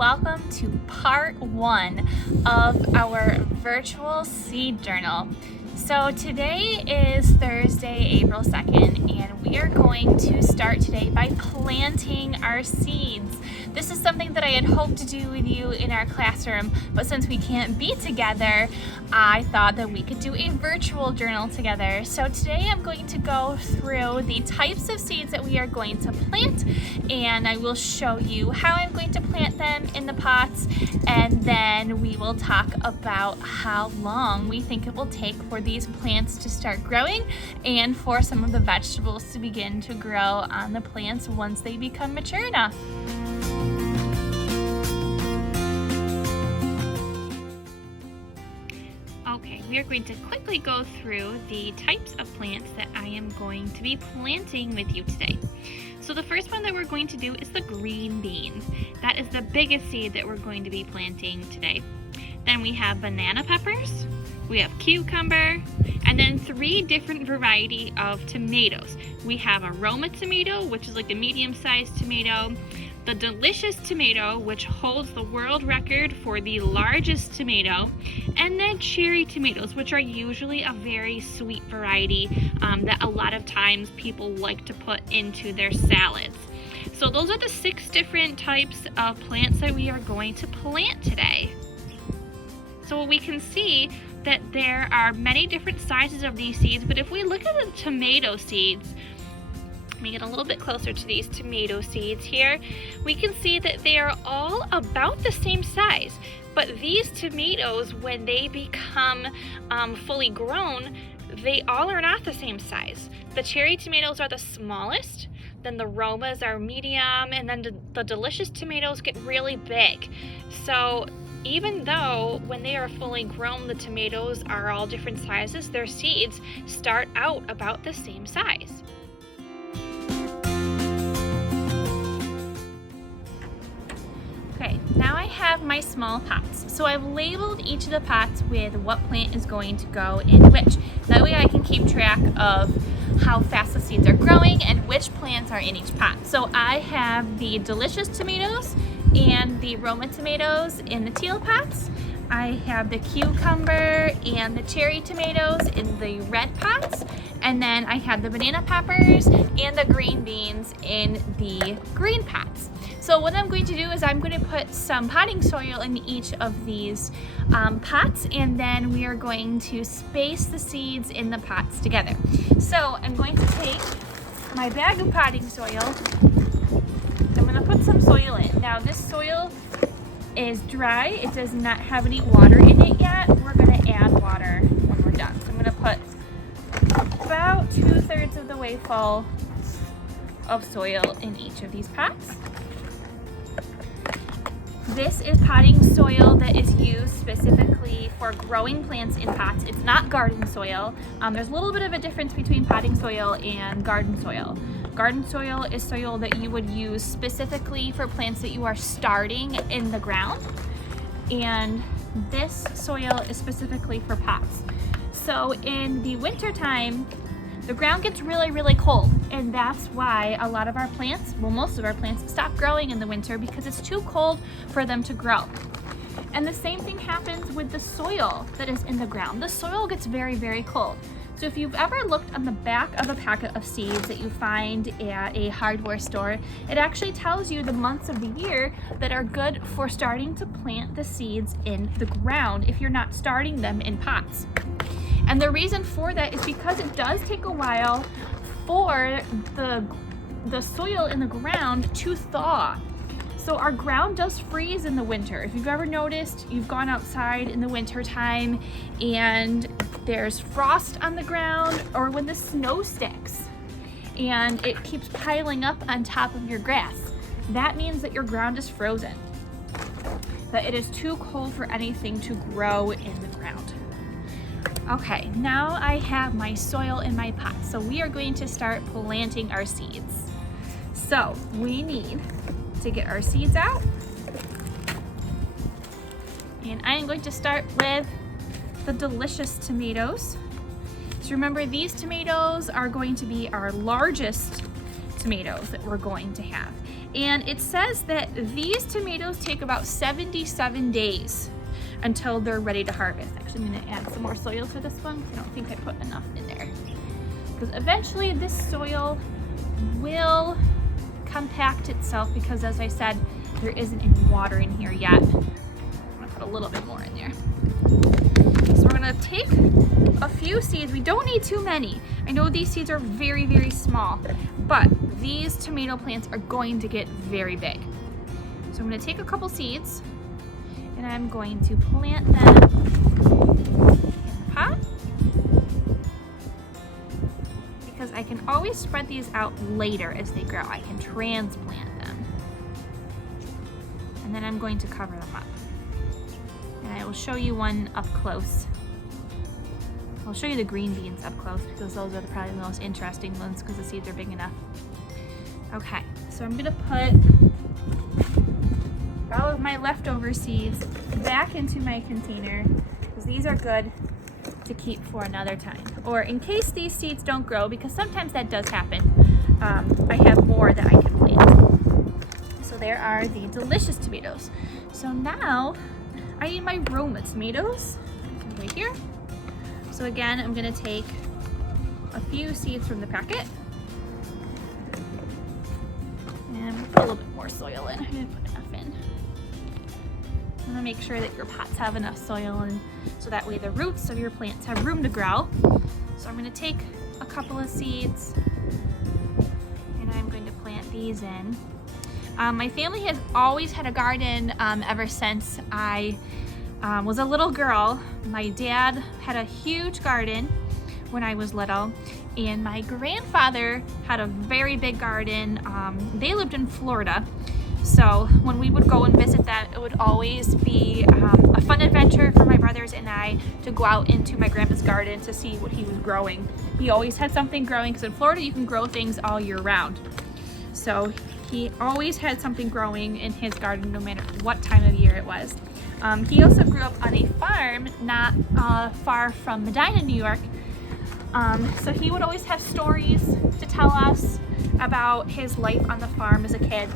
welcome to part 1 of our virtual seed journal. So today is Thursday, April 2nd, and we are going to start today by planting our seeds. This is something that I had hoped to do with you in our classroom, but since we can't be together, I thought that we could do a virtual journal together. So today I'm going to go through the types of seeds that we are going to plant, and I will show you how I'm going to plant them in the pots, and then we will talk about how long we think it will take for these plants to start growing and for some of the vegetables to begin to grow on the plants once they become mature enough. Okay, we are going to quickly go through the types of plants that I am going to be planting with you today. So the first one that we're going to do is the green beans. That is the biggest seed that we're going to be planting today. Then we have banana peppers, we have cucumber, and then 3 different variety of tomatoes. We have a Roma tomato, which is like a medium-sized tomato, the delicious tomato, which holds the world record for the largest tomato, and then cherry tomatoes, which are usually a very sweet variety that a lot of times people like to put into their salads. So those are the 6 different types of plants that we are going to plant today. So we can see that there are many different sizes of these seeds, but if we look at the tomato seeds, let me get a little bit closer to these tomato seeds here, we can see that they are all about the same size. But these tomatoes, when they become fully grown, they all are not the same size. The cherry tomatoes are the smallest, then the Romas are medium, and then the delicious tomatoes get really big. So even though when they are fully grown, the tomatoes are all different sizes, their seeds start out about the same size. Okay, now I have my small pots. So I've labeled each of the pots with what plant is going to go in which. That way I can keep track of how fast the seeds are growing and which plants are in each pot. So I have the delicious tomatoes and the Roma tomatoes in the teal pots. I have the cucumber and the cherry tomatoes in the red pots. And then I have the banana peppers and the green beans in the green pots. So what I'm going to do is I'm going to put some potting soil in each of these pots, and then we are going to space the seeds in the pots together. So I'm going to take my bag of potting soil. I'm going to put some soil in. Now this soil is dry. It does not have any water in it yet. We're going to add water when we're done. So I'm going to put about 2/3 of the way full of soil in each of these pots. This is potting soil that is used specifically for growing plants in pots. It's not garden soil. There's a little bit of a difference between potting soil and garden soil. Garden soil is soil that you would use specifically for plants that you are starting in the ground. And this soil is specifically for pots. So in the winter time, the ground gets really, really cold, and that's why a lot of our plants, well, most of our plants, stop growing in the winter because it's too cold for them to grow. And the same thing happens with the soil that is in the ground. The soil gets very, very cold. So if you've ever looked on the back of a packet of seeds that you find at a hardware store, it actually tells you the months of the year that are good for starting to plant the seeds in the ground if you're not starting them in pots. And the reason for that is because it does take a while for the soil in the ground to thaw. So our ground does freeze in the winter. If you've ever noticed, you've gone outside in the winter time and there's frost on the ground, or when the snow sticks and it keeps piling up on top of your grass, that means that your ground is frozen, that it is too cold for anything to grow in the ground. Okay, now I have my soil in my pot, so we are going to start planting our seeds. So we need to get our seeds out, and I am going to start with the delicious tomatoes. So remember, these tomatoes are going to be our largest tomatoes that we're going to have. And it says that these tomatoes take about 77 days until they're ready to harvest. Actually, I'm gonna add some more soil to this one. I don't think I put enough in there. Because eventually this soil will compact itself because, as I said, there isn't any water in here yet. I'm gonna put a little bit more in there. So we're gonna take a few seeds. We don't need too many. I know these seeds are very, very small, but these tomato plants are going to get very big. So I'm gonna take a couple seeds and I'm going to plant them in the pot, because I can always spread these out later as they grow. I can transplant them. And then I'm going to cover them up. And I will show you one up close. I'll show you the green beans up close because those are probably the most interesting ones because the seeds are big enough. Okay, so I'm gonna put all of my leftover seeds back into my container because these are good to keep for another time. Or in case these seeds don't grow, because sometimes that does happen, I have more that I can plant. So there are the delicious tomatoes. So now I need my Roma tomatoes right here. So again, I'm gonna take a few seeds from the packet and put a little bit more soil in. I didn't put enough in. I'm gonna make sure that your pots have enough soil in so that way the roots of your plants have room to grow. So I'm gonna take a couple of seeds and I'm going to plant these in. My family has always had a garden ever since I was a little girl. My dad had a huge garden when I was little, and my grandfather had a very big garden. They lived in Florida, so when we would go and visit them, it would always be a fun adventure for my brothers and I to go out into my grandpa's garden to see what he was growing. He always had something growing because in Florida you can grow things all year round. So he always had something growing in his garden no matter what time of year it was. He also grew up on a farm not far from Medina, New York. So he would always have stories to tell us about his life on the farm as a kid.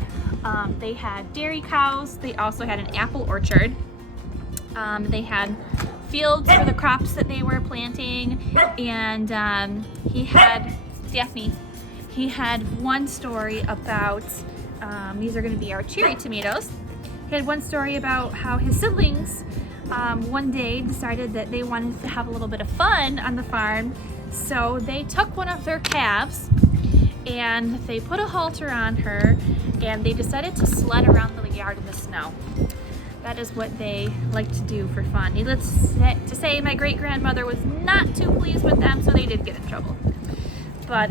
They had dairy cows. They also had an apple orchard. They had fields for the crops that they were planting. And he had, Daphne, he had one story about, these are gonna be our cherry tomatoes. He had one story about how his siblings one day decided that they wanted to have a little bit of fun on the farm. So they took one of their calves and they put a halter on her and they decided to sled around the yard in the snow. That is what they like to do for fun. Needless to say, my great-grandmother was not too pleased with them, so they did get in trouble. But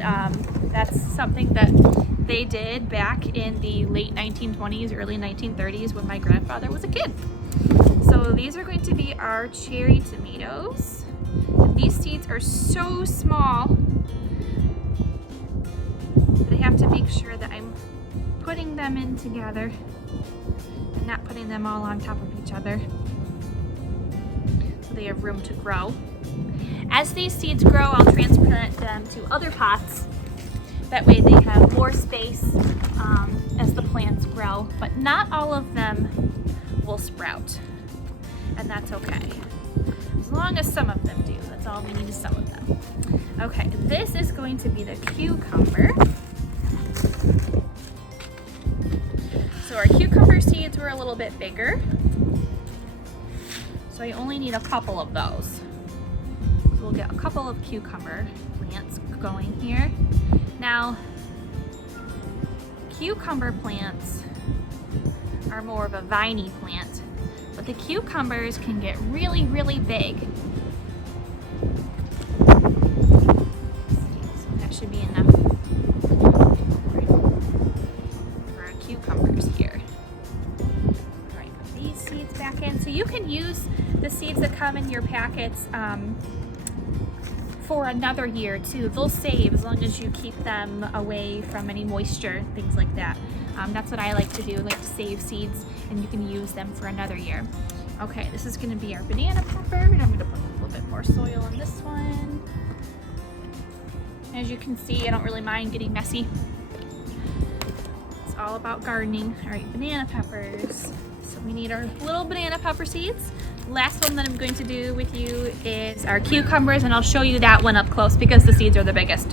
that's something that they did back in the late 1920s, early 1930s when my grandfather was a kid. So these are going to be our cherry tomatoes. These seeds are so small that I have to make sure that I'm putting them in together and not putting them all on top of each other so they have room to grow. As these seeds grow, I'll transplant them to other pots. That way they have more space as the plants grow, but not all of them will sprout, and that's okay. As long as some of them do, that's all we need is some of them. Okay, this is going to be the cucumber. So our cucumber seeds were a little bit bigger, so I only need a couple of those. So we'll get a couple of cucumber plants going here. Now, cucumber plants are more of a viney plant, but the cucumbers can get really, really big. So that should be enough for our cucumbers here. All right, put these seeds back in. So you can use the seeds that come in your packets for another year too. They'll save as long as you keep them away from any moisture, things like that. That's what I like to do, like to save seeds, and you can use them for another year. Okay, this is gonna be our banana pepper, and I'm gonna put a little bit more soil in this one. As you can see, I don't really mind getting messy. It's all about gardening. All right, banana peppers. So we need our little banana pepper seeds. Last one that I'm going to do with you is our cucumbers, and I'll show you that one up close because the seeds are the biggest.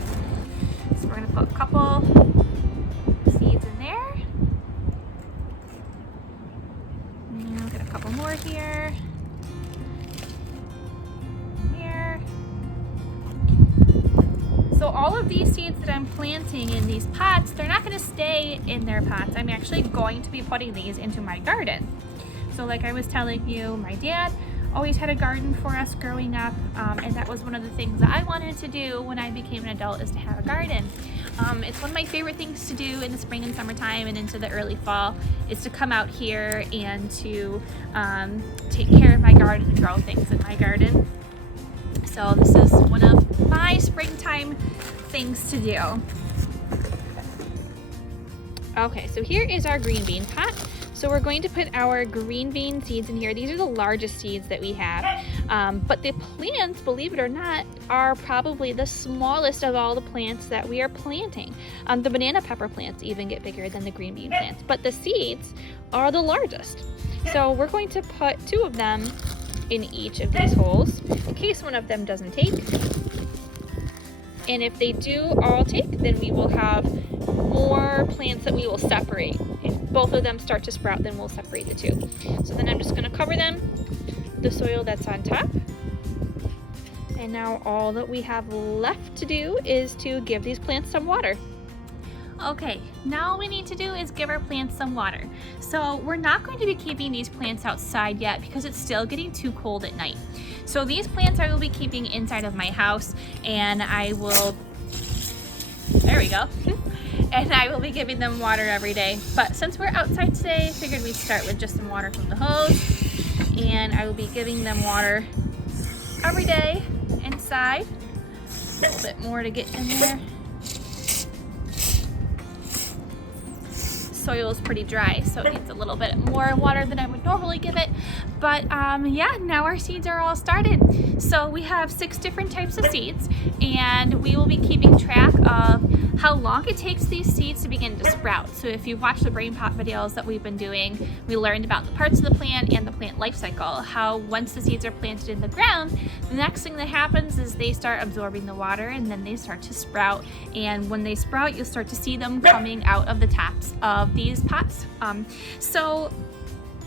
So we're gonna put a couple seeds in there. And we'll get a couple more here. Here. So all of these seeds that I'm planting in these pots, they're not gonna stay in their pots. I'm actually going to be putting these into my garden. So like I was telling you, my dad always had a garden for us growing up, and that was one of the things that I wanted to do when I became an adult, is to have a garden. It's one of my favorite things to do in the spring and summertime and into the early fall, is to come out here and to take care of my garden and grow things in my garden. So this is one of my springtime things to do. Okay, so here is our green bean pot. So we're going to put our green bean seeds in here. These are the largest seeds that we have. But the plants, believe it or not, are probably the smallest of all the plants that we are planting. The banana pepper plants even get bigger than the green bean plants, but the seeds are the largest. So we're going to put 2 of them in each of these holes in case one of them doesn't take. And if they do all take, then we will have more plants that we will separate. If both of them start to sprout, then we'll separate the 2. So then I'm just gonna cover them, the soil that's on top. And now all that we have left to do is to give these plants some water. Okay, now all we need to do is give our plants some water. So we're not going to be keeping these plants outside yet because it's still getting too cold at night. So these plants I will be keeping inside of my house, and I will, there we go. And I will be giving them water every day. But since we're outside today, I figured we'd start with just some water from the hose. And I will be giving them water every day inside. A little bit more to get in there. Soil is pretty dry, so it needs a little bit more water than I would normally give it. But yeah, now our seeds are all started. So we have 6 different types of seeds, and we will be keeping track of how long it takes these seeds to begin to sprout. So if you've watched the Brain Pot videos that we've been doing, we learned about the parts of the plant and the plant life cycle, how once the seeds are planted in the ground, the next thing that happens is they start absorbing the water, and then they start to sprout. And when they sprout, you'll start to see them coming out of the tops of these pots. So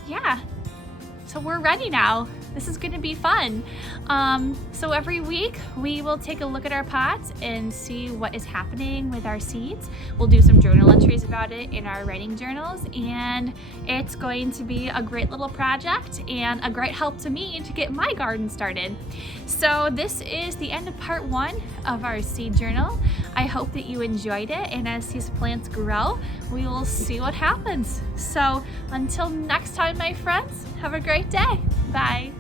yeah, so we're ready now. This is gonna be fun. So every week we will take a look at our pots and see what is happening with our seeds. We'll do some journal entries about it in our writing journals, and it's going to be a great little project and a great help to me to get my garden started. So this is the end of part 1 of our seed journal. I hope that you enjoyed it, and as these plants grow, we will see what happens. So until next time, my friends, have a great day. Bye.